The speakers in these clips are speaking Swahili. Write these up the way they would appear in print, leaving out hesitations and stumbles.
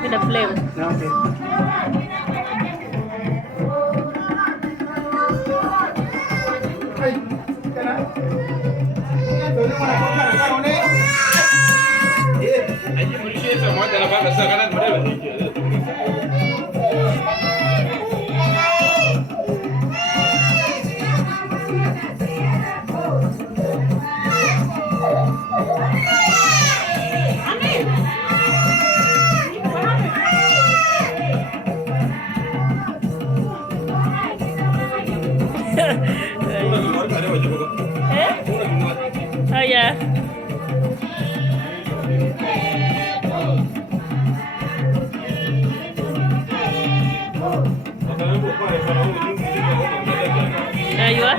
with the flame. Okay. Oh yeah. There you are.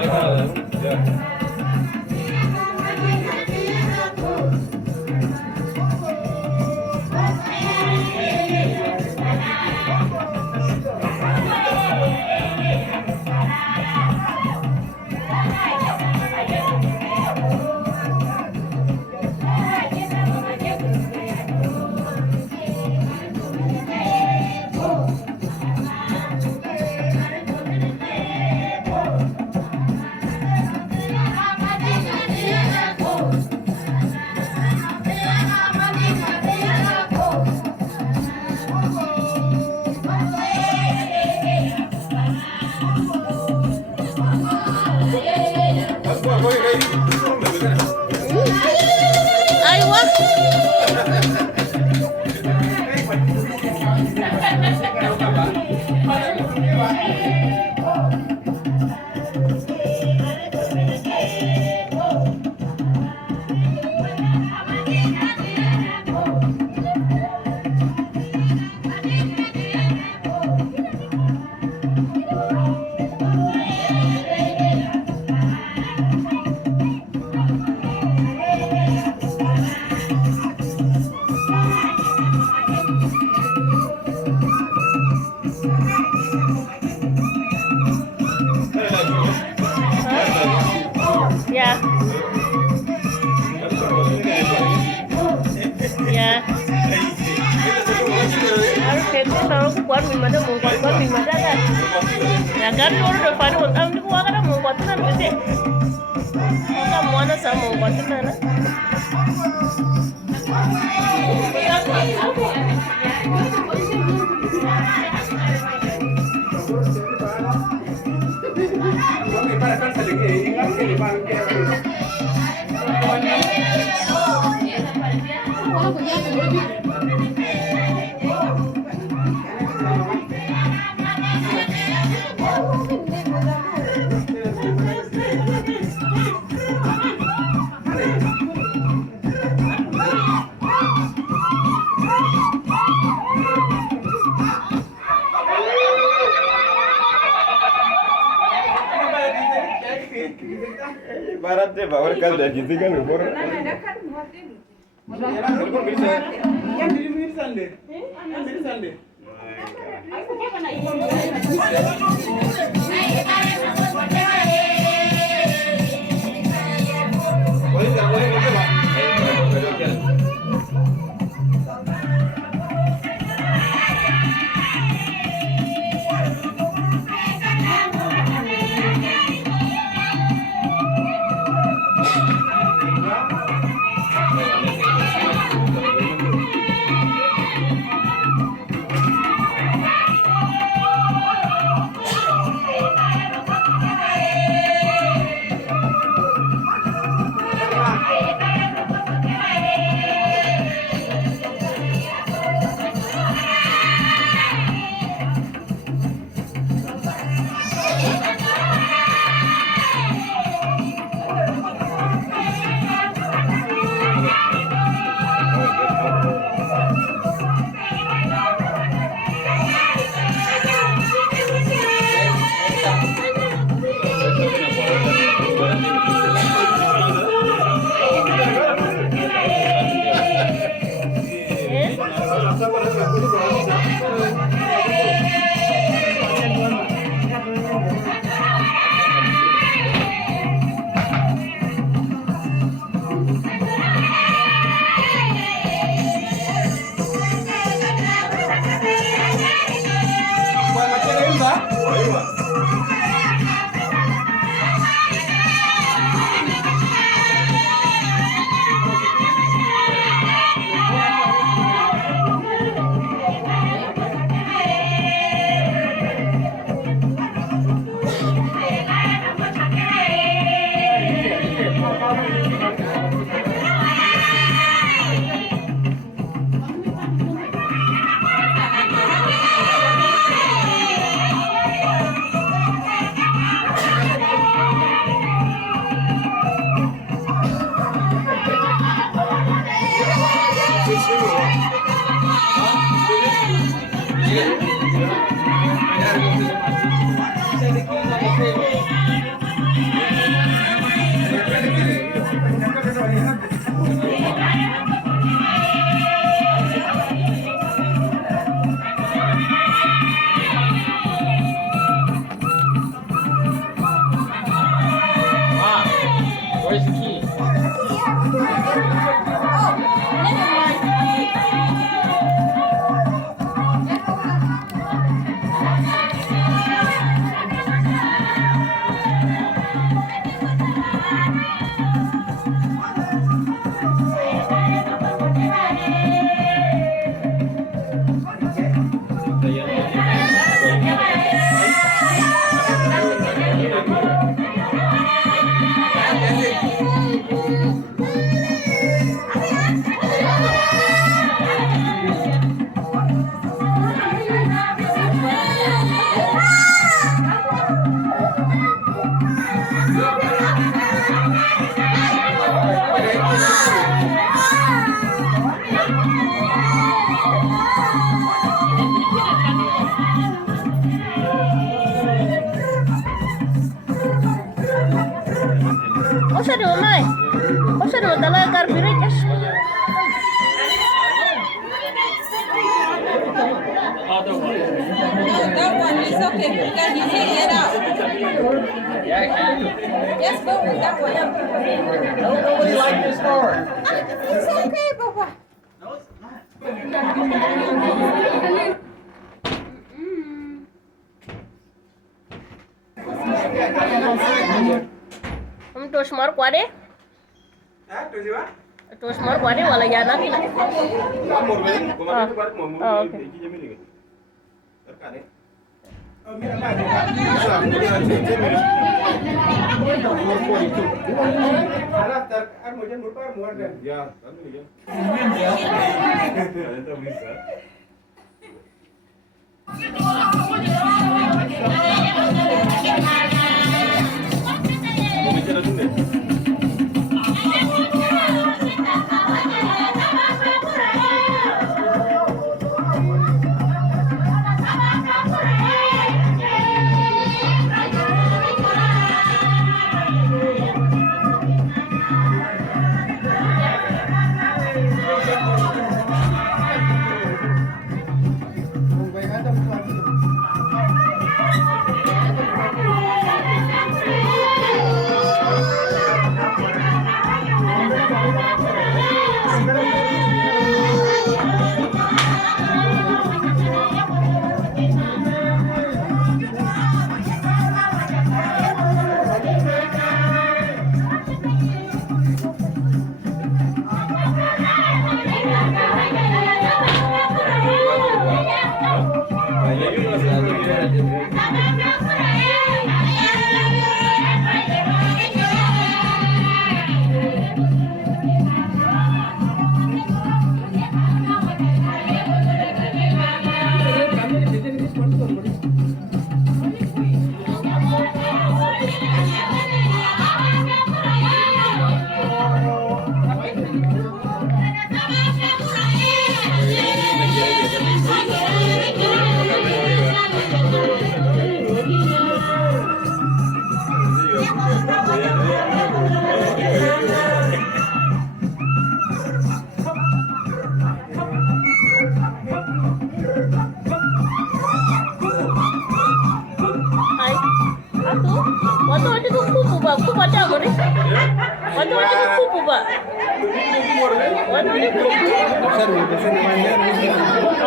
Aywa. Yeah. Yeah. Harus kayak gitu kalau aku kuat gimana mau kuat gimana kan? Ya kan orang udah pada orang ini kuat kan mau kuat kan gitu. Kamu mana sama mau kuat mana? Baratnya bawa kan dari gitu kan umur. Yang diri sande. Yang diri sande. Where's the key? Masa dulu, Mai? Masa dulu talaga carburetor? Other one. That one is okay because you take it out. Yeah, I can. Yes, go with that one. Nobody liked this car. It's okay, Papa. No, it's not. Terus mar kuade? Ah, tu siapa? Terus mar kuade wala yana kina. Oh, mira más. Ahora está, armo ya no para muerda. Ya, anu ya. Ada bisa. Mau bicara dulu.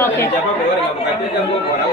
Okay. Siapa keluar nggak buka aja, gua orang